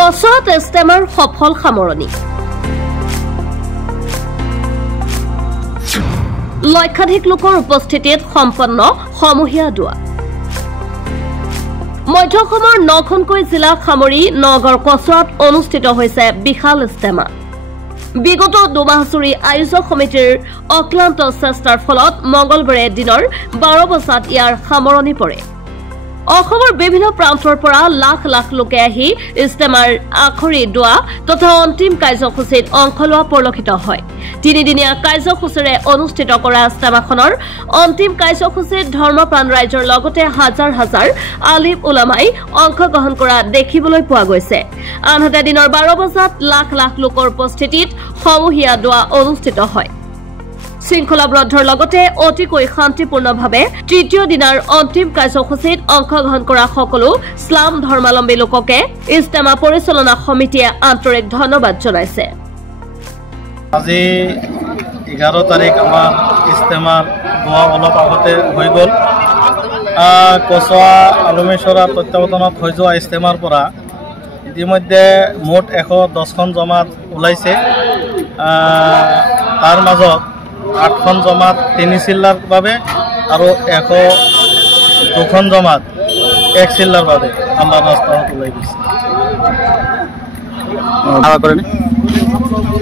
কচুৱাত ইজতেমাৰ সফল সামৰণি লক্ষাধিক লোকৰ উপস্থিতিত সম্পন্ন সমূহীয়া দোৱা মধ্য অসমৰ 9খনকৈ জিলা সামৰি নগৰ কচুৱাত অনুষ্ঠিত হৈছে বিশাল ইজতেমা বিগত দুমাহজুৰি আয়োজক সমিতিৰ অক্লান্ত চেষ্টাৰ ফলত মঙ্গলবাৰে দিনৰ 12 বজাত ইয়াৰ সামৰণি পৰে অসমৰ বিভিন্ন প্ৰান্তৰ পৰা লাখ লাখ লোকে আহি ইজতেমাৰ আখৰি দোৱা তথা অন্তিম কাৰ্যসূচীত অংশ লোৱা পৰিলক্ষিত হয় তিনিদিনীয়া কাৰ্যসূচীৰে অনুষ্ঠিত কৰা ইজতেমাখনৰ অন্তিম কাৰ্যসূচীত ধৰ্মপ্ৰাণ ৰাইজৰ লগতে হাজাৰ হাজাৰ আলিম উলামাই অংশগ্ৰহণ কৰা দেখিবলৈ পোৱা গৈছে আনহাতে দিনৰ 12 বজাত লাখ লাখ লোকৰ উপস্থিতিত সমূহীয়া দোৱা অনুষ্ঠিত হয় শৃংখলাবদ্ধৰ লগতে অতিকৈ শান্তিপূৰ্ণভাৱে তৃতীয় দিনাৰ অন্তিম কাৰ্যসূচীত অংশগ্ৰহণ কৰা সকলো ইছলাম ধৰ্মাৱলম্বী লোককে ইজতেমা পৰিচালনা সমিতিয়ে আন্তৰিক ধন্যবাদ জনাইছে আজি 11 তাৰিখ আমাৰ ইজতেমাৰ দোৱা অলপ আগতে হৈ গ'ল কচুৱা আলমেশ্বৰা তত্ত্বাৱধানত হৈ যোৱা ইজতেমাৰ পৰা ইতিমধ্যে মুঠ 110খন জমাত ওলাইছে তাৰ মাজত 8খন জমাত 3 চিল্লাৰ বাবে আৰু 102খন জমাত 1 চিল্লাৰ বাবে আল্লাহৰ ৰাস্তাত ওলাই গৈছে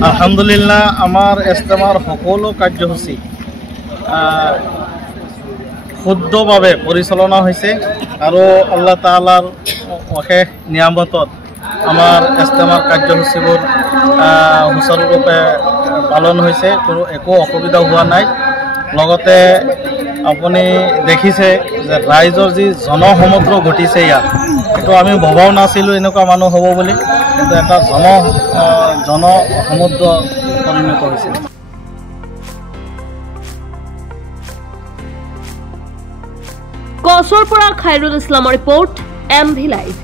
আলহামদুলিল্লাহ আমাৰ ইজতেমাৰ সকলো কাৰ্যসূচী শুদ্ধভাৱে পৰিচালনা হৈছে আৰু আল্লাহ তাআলাৰ অশেষ নিয়ামতত আমাৰ ইজতেমাৰ কাৰ্যসূচীবোৰ সুচাৰুৰূপে পালন হৈছে কোনো একো অসুবিধা হোৱা নাই লগতে আপুনি দেখিছে যে ৰাইজৰ যি জনসমুদ্ৰ ঘটিছে ইয়াত এইটো আমি ভবাও নাছিলোঁ এনেকুৱা মানুহ হ'ব বুলি কিন্তু এটা জনসমুদ্ৰ পৰিণত হৈছে কচুৱাৰ পৰা খাইৰুল ইছলামৰ ৰিপৰ্ট MV লাইভ